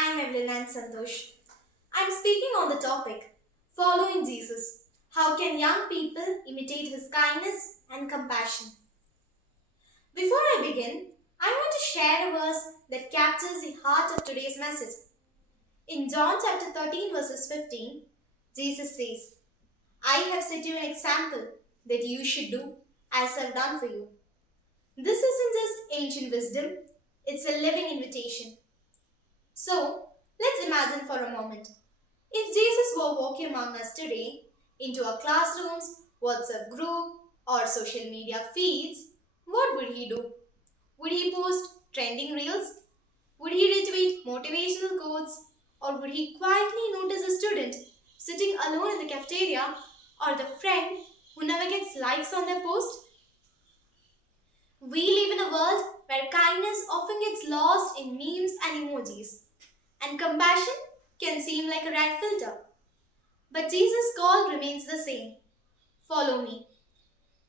I'm Evelyn and Santosh. I'm speaking on the topic Following Jesus. How can young people imitate his kindness and compassion? Before I begin, I want to share a verse that captures the heart of today's message. In John chapter 13, verses 15, Jesus says, I have set you an example that you should do as I've done for you. This isn't just ancient wisdom, it's a living invitation. So, let's imagine for a moment. If Jesus were walking among us today, into our classrooms, WhatsApp group, or social media feeds, what would he do? Would he post trending reels? Would he retweet motivational quotes? Or would he quietly notice a student sitting alone in the cafeteria or the friend who never gets likes on their post? We live in a world where kindness often gets lost in memes and emojis, and compassion can seem like a red filter. But Jesus' call remains the same. Follow me.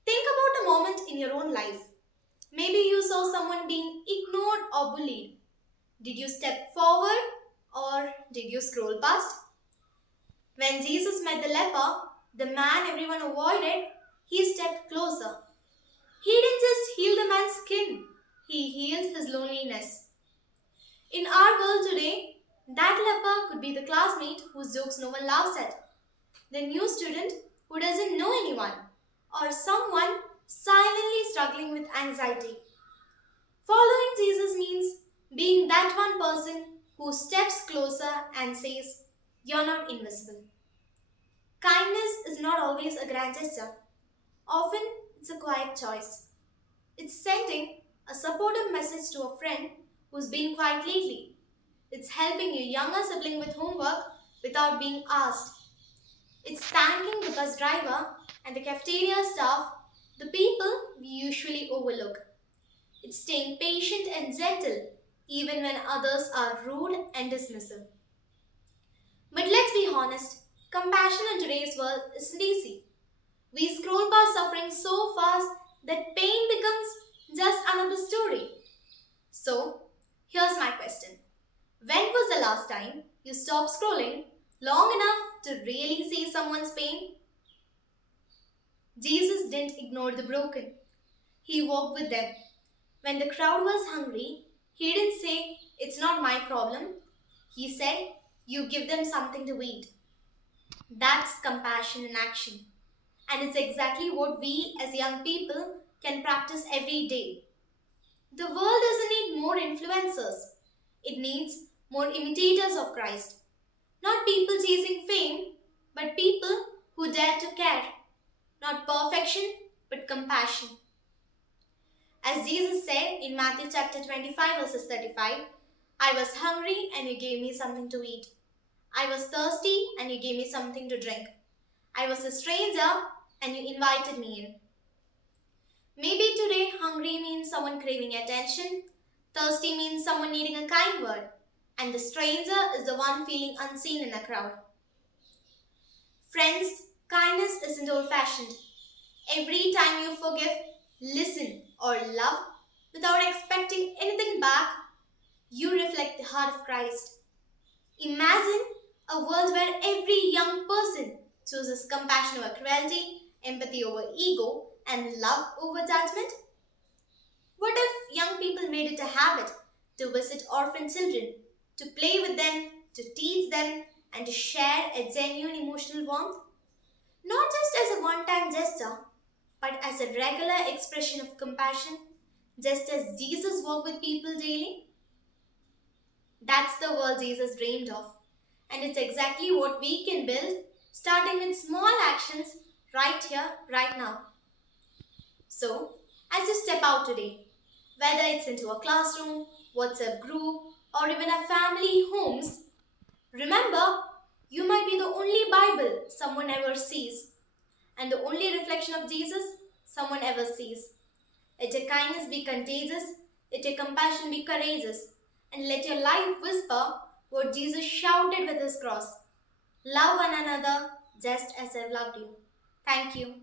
Think about a moment in your own life. Maybe you saw someone being ignored or bullied. Did you step forward or did you scroll past? When Jesus met the leper, the man everyone avoided, he stepped closer. He didn't just heal the man's skin, he healed his loneliness. In our world today, that leper could be the classmate whose jokes no one laughs at, the new student who doesn't know anyone, or someone silently struggling with anxiety. Following Jesus means being that one person who steps closer and says, You're not invisible. Kindness is not always a grand gesture. Often, it's a quiet choice. It's sending a supportive message to a friend who's been quiet lately. It's helping your younger sibling with homework without being asked. It's thanking the bus driver and the cafeteria staff, the people we usually overlook. It's staying patient and gentle even when others are rude and dismissive. But let's be honest, compassion in today's world isn't easy. We scroll past suffering so fast that pain becomes just another story. So, here's my question. When was the last time you stopped scrolling long enough to really see someone's pain? Jesus didn't ignore the broken. He walked with them. When the crowd was hungry, he didn't say, It's not my problem. He said, You give them something to eat. That's compassion in action. And it's exactly what we as young people can practice every day. The world doesn't need more influencers, it needs more imitators of Christ. Not people chasing fame, but people who dare to care. Not perfection, but compassion. As Jesus said in Matthew chapter 25, verses 35, I was hungry and you gave me something to eat. I was thirsty and you gave me something to drink. I was a stranger and you invited me in. Maybe today hungry means someone craving attention, thirsty means someone needing a kind word, and the stranger is the one feeling unseen in a crowd. Friends, kindness isn't old-fashioned. Every time you forgive, listen, or love without expecting anything back, you reflect the heart of Christ. Imagine a world where every young person chooses compassion over cruelty, empathy over ego, and love over judgment. What if young people made it a habit to visit orphan children, to play with them, to teach them, and to share a genuine emotional warmth? Not just as a one time gesture, but as a regular expression of compassion, just as Jesus walked with people daily? That's the world Jesus dreamed of. And it's exactly what we can build, starting with small actions right here, right now. So, as you step out today, whether it's into a classroom, WhatsApp group, or even a family homes, remember you might be the only Bible someone ever sees and the only reflection of Jesus someone ever sees. Let your kindness be contagious, let your compassion be courageous, and let your life whisper what Jesus shouted with his cross. Love one another just as I've loved you. Thank you.